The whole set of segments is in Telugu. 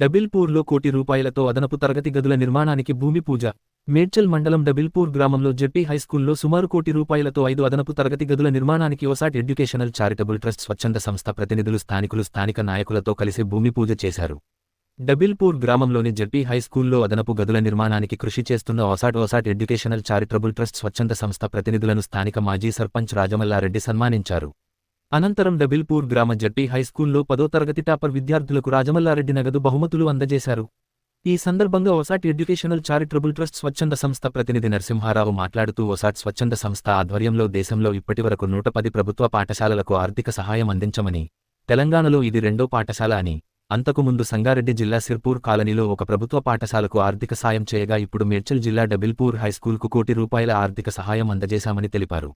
డబిల్పూర్లో కోటి రూపాయలతో అదనపు తరగతి గదుల నిర్మాణానికి భూమి పూజ. మేడ్చల్ మండలం డబిల్పూర్ గ్రామంలో జెడ్పీ హైస్కూల్లో సుమారు కోటి రూపాయలతో ఐదు అదనపు తరగతి గదుల నిర్మాణానికి ఒసాట్ ఎడ్యుకేషనల్ చారిటబుల్ ట్రస్ట్ స్వచ్ఛంద సంస్థ ప్రతినిధులు స్థానికులు స్థానిక నాయకులతో కలిసి భూమి పూజ చేశారు. డబిల్పూర్ గ్రామంలోని జెడ్పీ హైస్కూల్లో అదనపు గదుల నిర్మాణానికి కృషి చేస్తున్న OSAT OSAT educational charitable trust స్వచ్ఛంద సంస్థ ప్రతినిధులను స్థానిక మాజీ సర్పంచ్ రాజమల్లారెడ్డి సన్మానించారు. అనంతరం డబిల్పూర్ గ్రామ జడ్పీ హైస్కూల్లో పదో తరగతి టాపర్ విద్యార్థులకు రాజమల్లారెడ్డి నగదు బహుమతులు అందజేశారు. ఈ సందర్భంగా ఒసాట్ ఎడ్యుకేషనల్ చారిటబుల్ ట్రస్ట్ స్వచ్ఛంద సంస్థ ప్రతినిధి నరసింహారావు మాట్లాడుతూ ఒసాట్ స్వచ్ఛంద సంస్థ ఆధ్వర్యంలో దేశంలో ఇప్పటివరకు నూట పది ప్రభుత్వ పాఠశాలలకు ఆర్థిక సహాయం అందించమని తెలంగాణలో ఇది రెండో పాఠశాల అని అంతకుముందు సంగారెడ్డి జిల్లా సిర్పూర్ కాలనీలో ఒక ప్రభుత్వ పాఠశాలకు ఆర్థిక సాయం చేయగా ఇప్పుడు మేడ్చల్ జిల్లా డబిల్పూర్ హైస్కూల్కు కోటి రూపాయల ఆర్థిక సహాయం అందజేశామని తెలిపారు.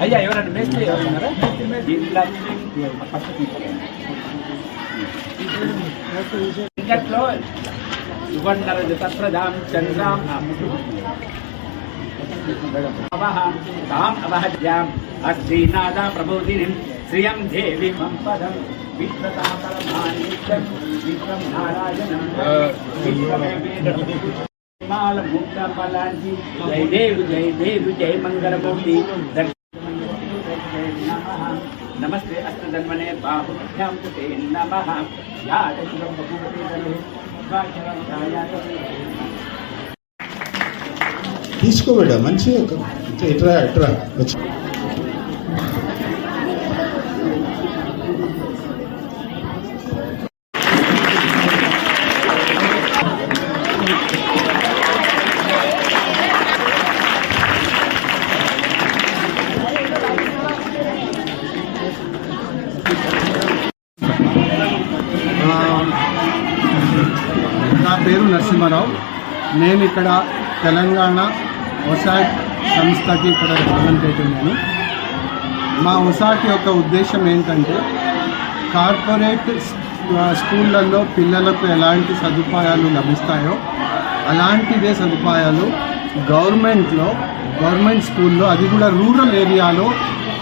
అయ్యా ఎవరైనా మేస్త్రి ఎవరున్నారా దీంట్లో ఫస్ట్ ఇంకట్లో యుగంధర తత్రజాం చంద్రాం అవహ తాం అవహజ్యాం అశ్రీనాథ ప్రబోధినిం శ్రియం దేవి మంపదం విశ్వతాపరమానిత్యం విశ్వం నారాయణం విశ్వమే మాల ముక్త ఫలాంటి జై దేవి జై దేవి జై మంగళమూర్తి నమస్తే అష్టధన్మనే బాహుభ్యాం తే నమః యా మంచిగా ఇట్రా ఇట్రా. వచ్చి నరసింహారావు. నేను ఇక్కడ తెలంగాణ ఒసాట్ సంస్థకి ఇక్కడ రిప్రజెంటేటివ్ నేను. మా ఒసాక్ యొక్క ఉద్దేశం ఏంటంటే కార్పొరేట్ స్కూళ్ళల్లో పిల్లలకు ఎలాంటి సదుపాయాలు లభిస్తాయో అలాంటిదే సదుపాయాలు గవర్నమెంట్లో గవర్నమెంట్ స్కూల్లో అది కూడా రూరల్ ఏరియాలో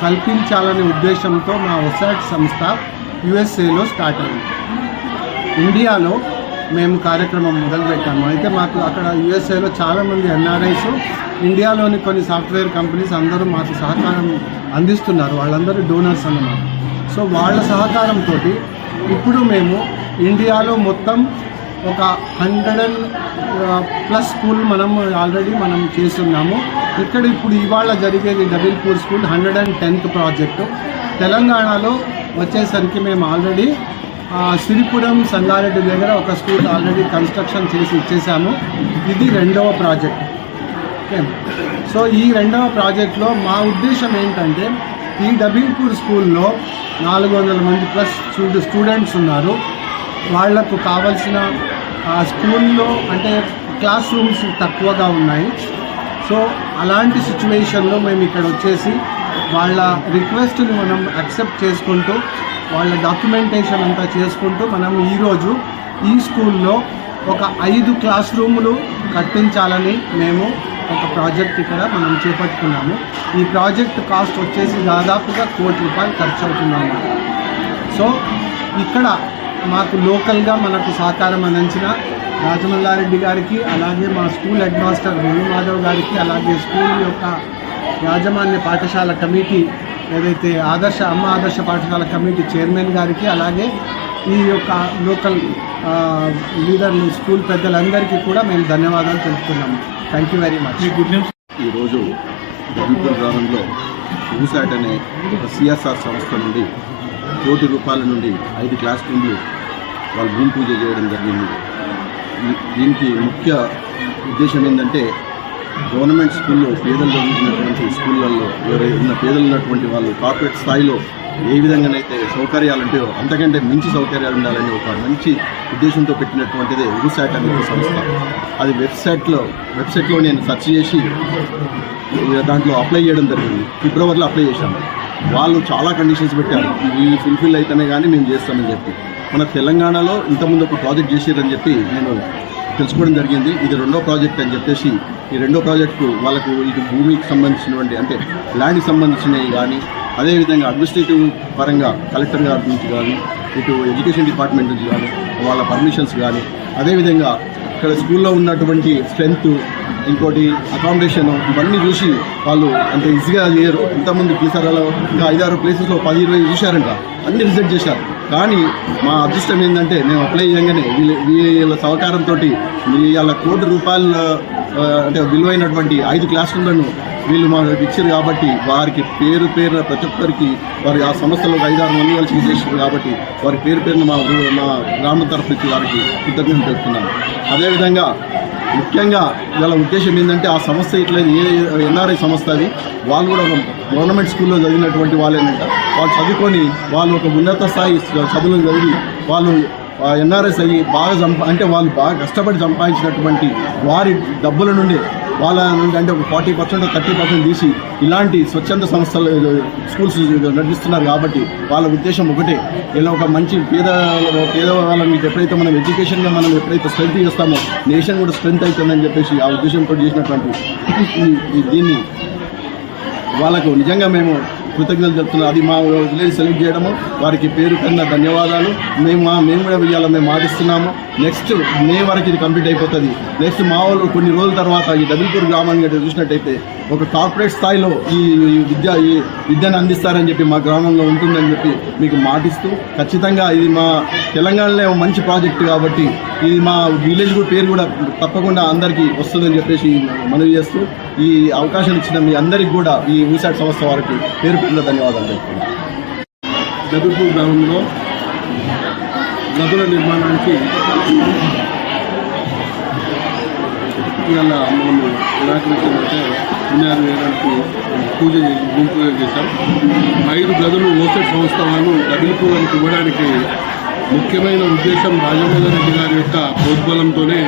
కల్పించాలనే ఉద్దేశంతో మా ఒసాట్ సంస్థ యుఎస్ఏలో స్టార్ట్ అయింది. ఇండియాలో మేము కార్యక్రమం మొదలుపెట్టాము. అయితే మాకు అక్కడ యుఎస్ఏలో చాలామంది ఎన్ఆర్ఐస్ ఇండియాలోని కొన్ని సాఫ్ట్వేర్ కంపెనీస్ అందరూ మాకు సహకారం అందిస్తున్నారు. వాళ్ళందరూ డోనర్స్ అన్నమాట. సో వాళ్ళ సహకారంతో ఇప్పుడు మేము ఇండియాలో మొత్తం ఒక హండ్రెడ్ అండ్ ప్లస్ స్కూల్ మనం ఆల్రెడీ మనం చేస్తున్నాము. ఇక్కడ ఇప్పుడు ఇవాళ జరిగేది Dabilpur school hundred and tenth project. తెలంగాణలో వచ్చేసరికి మేము ఆల్రెడీ సిరిపురం సంగారెడ్డి దగ్గర ఒక స్కూల్ ఆల్రెడీ కన్స్ట్రక్షన్ చేసి ఇచ్చేసాము. ఇది రెండవ ప్రాజెక్ట్. ఓకే? సో ఈ రెండవ ప్రాజెక్ట్లో మా ఉద్దేశం ఏంటంటే ఈ డబీల్పూర్ స్కూల్లో నాలుగు వందల మంది ప్లస్ స్టూ స్టూడెంట్స్ ఉన్నారు. వాళ్ళకు కావలసిన స్కూల్లో అంటే క్లాస్ రూమ్స్ తక్కువగా ఉన్నాయి. సో అలాంటి సిచ్యువేషన్లో మేము ఇక్కడ వచ్చేసి వాళ్ళ రిక్వెస్ట్ని మనం అక్సెప్ట్ చేసుకుంటూ వాళ్ళ డాక్యుమెంటేషన్ అంతా చేసుకుంటూ మనం ఈరోజు ఈ స్కూల్లో ఒక ఐదు క్లాస్ రూములు కట్టించాలని మేము ఒక ప్రాజెక్ట్ ఇక్కడ మనం చేపట్టుకున్నాము. ఈ ప్రాజెక్ట్ కాస్ట్ వచ్చేసి దాదాపుగా కోటి రూపాయలు ఖర్చు అవుతుందన్నమాట. సో ఇక్కడ మాకు లోకల్గా మనకు సహకారం అందించిన రాజమల్లారెడ్డి గారికి అలాగే మా స్కూల్ హెడ్ మాస్టర్ వేణుమాధవ్ గారికి అలాగే స్కూల్ యొక్క యాజమాన్య పాఠశాల కమిటీ ఏదైతే ఆదర్శ అమ్మ ఆదర్శ పాఠశాల కమిటీ చైర్మన్ గారికి అలాగే ఈ యొక్క లోకల్ లీడర్లు స్కూల్ పెద్దలందరికీ కూడా మేము ధన్యవాదాలు తెలుపుతున్నాము. థ్యాంక్ యూ వెరీ మచ్ ఈరోజు డబ్బుపూర్ గ్రామంలో యూసాట్ అనే సిఎస్ఆర్ సంస్థ నుండి కోటి రూపాయల నుండి ఐదు క్లాస్ రూమ్లు వాళ్ళు భూమి పూజ చేయడం జరిగింది. దీనికి ముఖ్య ఉద్దేశం ఏంటంటే గవర్నమెంట్ స్కూల్లో పేదలు చదువుతున్నటువంటి స్కూళ్ళల్లో ఉన్న పేదలు ఉన్నటువంటి వాళ్ళు కార్పొరేట్ స్థాయిలో ఏ విధంగానైతే సౌకర్యాలు ఉంటాయో అంతకంటే మించి సౌకర్యాలు ఉండాలని ఒక మంచి ఉద్దేశంతో పెట్టినటువంటిదే ఉగుసాట్ అనే సంస్థ. అది వెబ్సైట్లో వెబ్సైట్లో నేను సెర్చ్ చేసి దాంట్లో అప్లై చేయడం జరిగింది. ఫిబ్రవరిలో అప్లై చేశాను. వాళ్ళు చాలా కండిషన్స్ పెట్టారు. ఈ ఫుల్ఫిల్ అయితేనే కానీ మేము చేస్తామని చెప్పి. మన తెలంగాణలో ఇంతకుముందు ఒక ప్రాజెక్ట్ చేసేదని చెప్పి నేను తెలుసుకోవడం జరిగింది. ఇది రెండో ప్రాజెక్ట్ అని చెప్పేసి ఈ రెండో ప్రాజెక్టు వాళ్ళకు ఇటు భూమికి సంబంధించినటువంటి అంటే ల్యాండ్కి సంబంధించినవి కానీ అదేవిధంగా అడ్మినిస్ట్రేటివ్ పరంగా కలెక్టర్ గారి నుంచి కానీ ఇటు ఎడ్యుకేషన్ డిపార్ట్మెంట్ నుంచి కానీ వాళ్ళ పర్మిషన్స్ కానీ అదేవిధంగా ఇక్కడ స్కూల్లో ఉన్నటువంటి స్ట్రెంగ్త్ ఇంకోటి అకామిడేషన్ ఇవన్నీ చూసి వాళ్ళు అంత ఈజీగా చేయరు. ఇంతమంది తీసారాలో ఇంకా ఐదారు ప్లేసెస్లో పది ఇరవై చూశారంట. అన్ని రిజెక్ట్ చేశారు. కానీ మా అదృష్టం ఏంటంటే మేము అప్లై చేయగానే వీళ్ళ వీళ్ళ సహకారంతో వీళ్ళ కోటి రూపాయల అంటే విలువైనటువంటి ఐదు క్లాస్ రూమ్లను వీళ్ళు మాకు ఇచ్చారు కాబట్టి వారికి పేరు పేరున ప్రతి ఒక్కరికి వారి ఆ సంస్థలో ఐదారు మంది వాళ్ళు చేసేసారు కాబట్టి వారి పేరు పేరున మా మా గ్రామం తరఫు నుంచి వారికి కృతజ్ఞతలు తెలుపుతున్నాను. అదేవిధంగా ముఖ్యంగా వీళ్ళ ఉద్దేశం ఏంటంటే ఆ సంస్థ ఇట్లా ఏ ఎన్ఆర్ఐ సంస్థ అది వాళ్ళు కూడా గవర్నమెంట్ స్కూల్లో చదివినటువంటి వాళ్ళేనంట. వాళ్ళు చదువుకొని వాళ్ళు ఒక ఉన్నత స్థాయి చదువులు చదివి వాళ్ళు ఎన్ఆర్ఎస్ అయ్యి బాగా సంపా అంటే వాళ్ళు బాగా కష్టపడి సంపాదించినటువంటి వారి డబ్బుల నుండి వాళ్ళ నుండి అంటే ఒక ఫార్టీ పర్సెంట్ థర్టీ పర్సెంట్ తీసి ఇలాంటి స్వచ్ఛంద సంస్థలు స్కూల్స్ నడిపిస్తున్నారు కాబట్టి వాళ్ళ ఉద్దేశం ఒకటే. ఇలా ఒక మంచి పేద పేద మీకు ఎప్పుడైతే మనం ఎడ్యుకేషన్గా మనం ఎప్పుడైతే స్ట్రెంత్ చేస్తామో నేషన్ కూడా స్ట్రెంత్ అవుతుందని చెప్పేసి ఆ ఉద్దేశంతో చేసినటువంటి దీన్ని వాళ్ళకు నిజంగా మేము కృతజ్ఞతలు చెప్తున్నాం. అది మా విలేజ్ సెలెక్ట్ చేయడము. వారికి పేరు కన్నా ధన్యవాదాలు. మేము మా మేము కూడా ఇవాళ మేము మాటిస్తున్నాము. నెక్స్ట్ మే వరకు ఇది కంప్లీట్ అయిపోతుంది. నెక్స్ట్ మా వాళ్ళు కొన్ని రోజుల తర్వాత ఈ డబుల్పూర్ గ్రామాన్ని గట్రా చూసినట్టయితే ఒక కార్పొరేట్ స్థాయిలో ఈ విద్య ఈ విద్యను అందిస్తారని చెప్పి మా గ్రామంలో ఉంటుందని చెప్పి మీకు మాటిస్తూ ఖచ్చితంగా ఇది మా తెలంగాణలో ఒక మంచి ప్రాజెక్ట్ కాబట్టి ఇది మా విలేజ్ కూడా పేరు కూడా తప్పకుండా అందరికీ వస్తుందని చెప్పేసి మనవి చేస్తూ ఈ అవకాశం ఇచ్చిన మీ అందరికి కూడా ఈ ఊసాట్ సంస్థ వారికి పేరు పేరున ధన్యవాదాలు చెప్తున్నాను గదుపూర్ గ్రామంలో గదుల నిర్మాణానికి ఇవాళ మనము నిరాకరించిన అంటే వేయడానికి పూజ గుంపు చేశాం. ఐదు గదులు ఓసెట్ సంస్థ వాళ్ళు డబిల్పూర్కి ఇవ్వడానికి ముఖ్యమైన ఉద్దేశం రాజమోహన్ రెడ్డి గారి యొక్క ప్రోద్బలంతోనే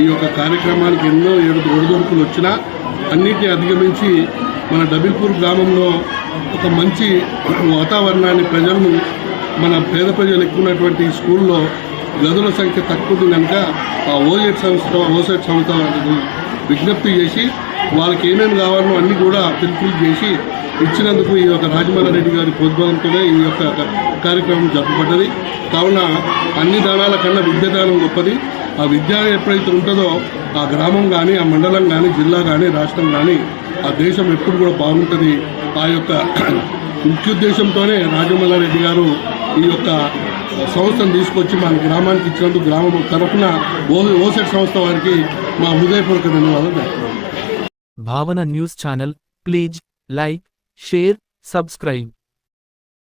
ఈ యొక్క కార్యక్రమానికి ఎన్నో ఏడు ఒడిదొడుకులు వచ్చినా అన్నిటిని అధిగమించి మన డబిల్పూర్ గ్రామంలో ఒక మంచి వాతావరణాన్ని ప్రజలను మన పేద ప్రజలు ఎక్కువ ఉన్నటువంటి స్కూల్లో గదుల సంఖ్య తక్కువ కనుక ఆ ఓజెట్ సంస్థ ఓసెట్ సంస్థ విజ్ఞప్తి చేసి వాళ్ళకి ఏమేమి కావాలో అన్నీ కూడా పిలుపులు చేసి ఇచ్చినందుకు ఈ యొక్క రాజమల్లారెడ్డి గారి ప్రోద్బలంతోనే ఈ యొక్క కార్యక్రమం జరపబడ్డది కావున అన్ని దానాల కన్నా విద్యాదానం గొప్పది. ఆ విద్య ఎప్పుడైతే ఉంటుందో ఆ గ్రామం కానీ ఆ మండలం కానీ జిల్లా కానీ రాష్ట్రం కానీ ఆ దేశం ఎప్పుడు కూడా బాగుంటుంది. ఆ యొక్క ముఖ్యోద్దేశంతోనే రాజమల్లారెడ్డి గారు ఈ యొక్క సంస్థను తీసుకొచ్చి మన గ్రామానికి ఇచ్చినందుకు గ్రామం తరఫున ఓ ఓసెట్ సంస్థ వారికి మా హృదయపూర్వక ధన్యవాదాలు Bhavana news channel. Please like share, subscribe.